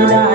Hallelujah.